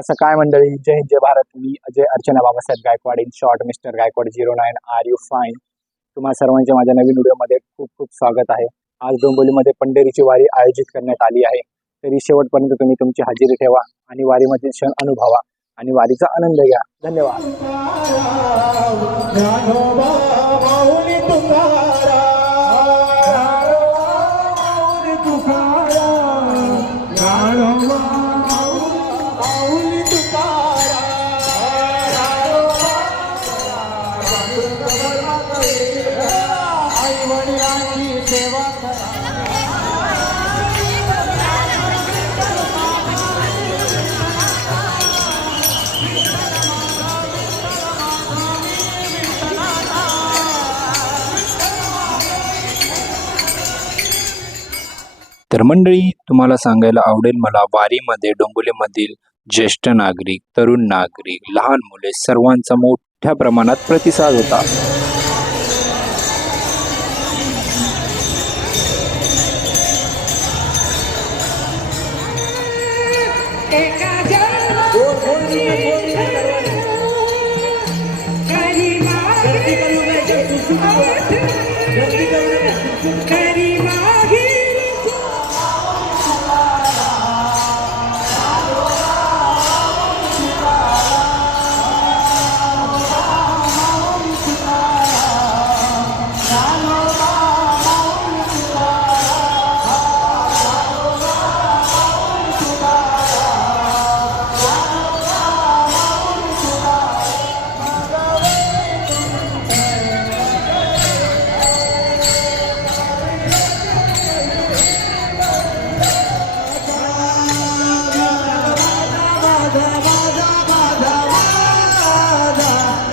कसं काय मंडळी? जय हिंद जय भारत. मी Ajay Archana Babasaheb Gaikwad in short mister Gaikwad zero nine. Are you fine? तुम्हा सर्वांचे माझ्या नवीन व्हिडिओमध्ये खूप खूप स्वागत आहे. आज डोंबोलीमध्ये पंढरीची वारी आयोजित करण्यात आली आहे. तरी शेवटपर्यंत तुम्ही तुमची हजेरी ठेवा आणि वारीमधील क्षण अनुभवा आणि वारीचा आनंद घ्या. धन्यवाद. तर मंडळी तुम्हाला सांगायला आवडेल मला वारीमध्ये डोंबिवलीमधील ज्येष्ठ नागरिक तरुण नागरिक लहान मुले सर्वांचा मोठ्या प्रमाणात प्रतिसाद होता.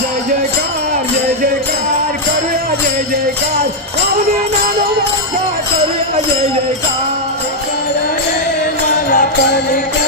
जय जयकार जय जयकार करूया जय जयकार राहुली नानोबाचा करूया जय जयकार करणे मला पलीकडे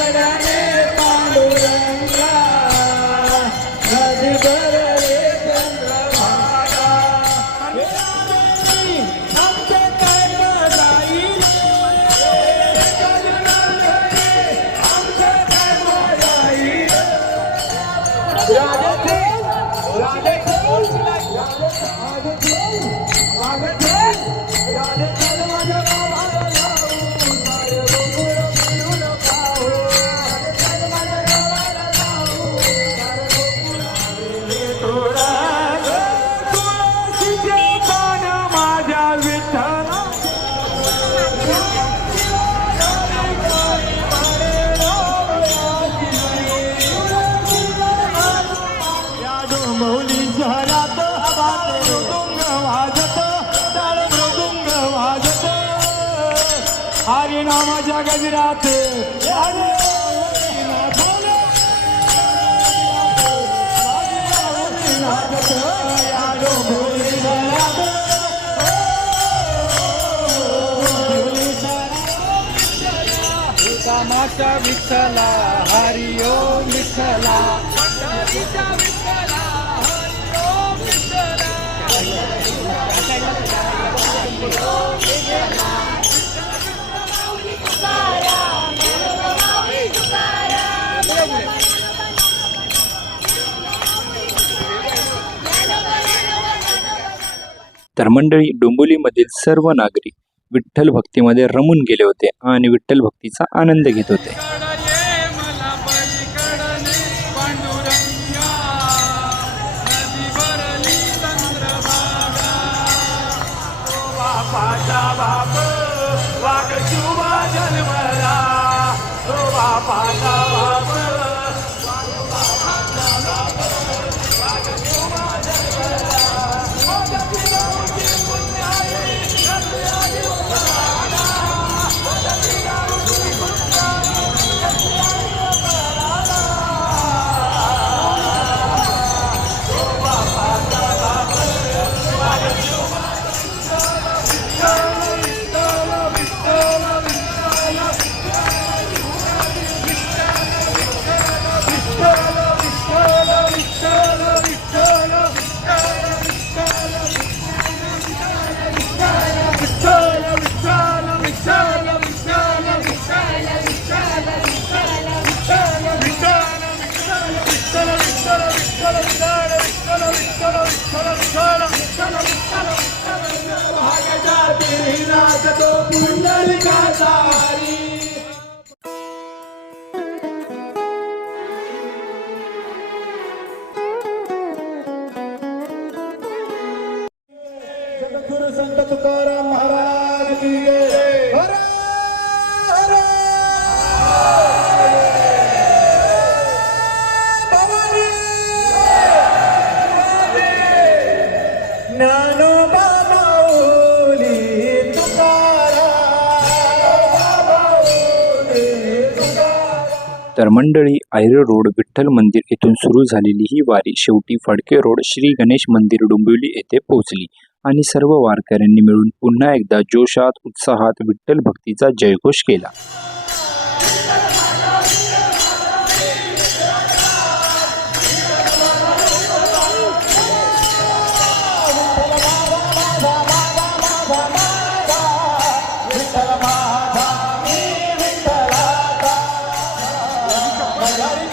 शहरात कामाचा विठ्ठला हरि ओम विठ्ठला. तर मंडळी डोंबिवलीमधील सर्व नागरिक विठ्ठल भक्तीमध्ये रमून गेले होते आणि विठ्ठल भक्तीचा आनंद घेत होते నాకతో పుండలి కాసారి జగద్గురు సంత తుకారాం तर मंडळी आयरे रोड विठ्ठल मंदिर येथून सुरू झालेली ही वारी शेवटी फडके रोड श्री गणेश मंदिर डोंबिवली येथे पोहोचली आणि सर्व वारकऱ्यांनी मिळून पुन्हा एकदा जोशात उत्साहात विठ्ठल भक्तीचा जयघोष केला. Vai, vai.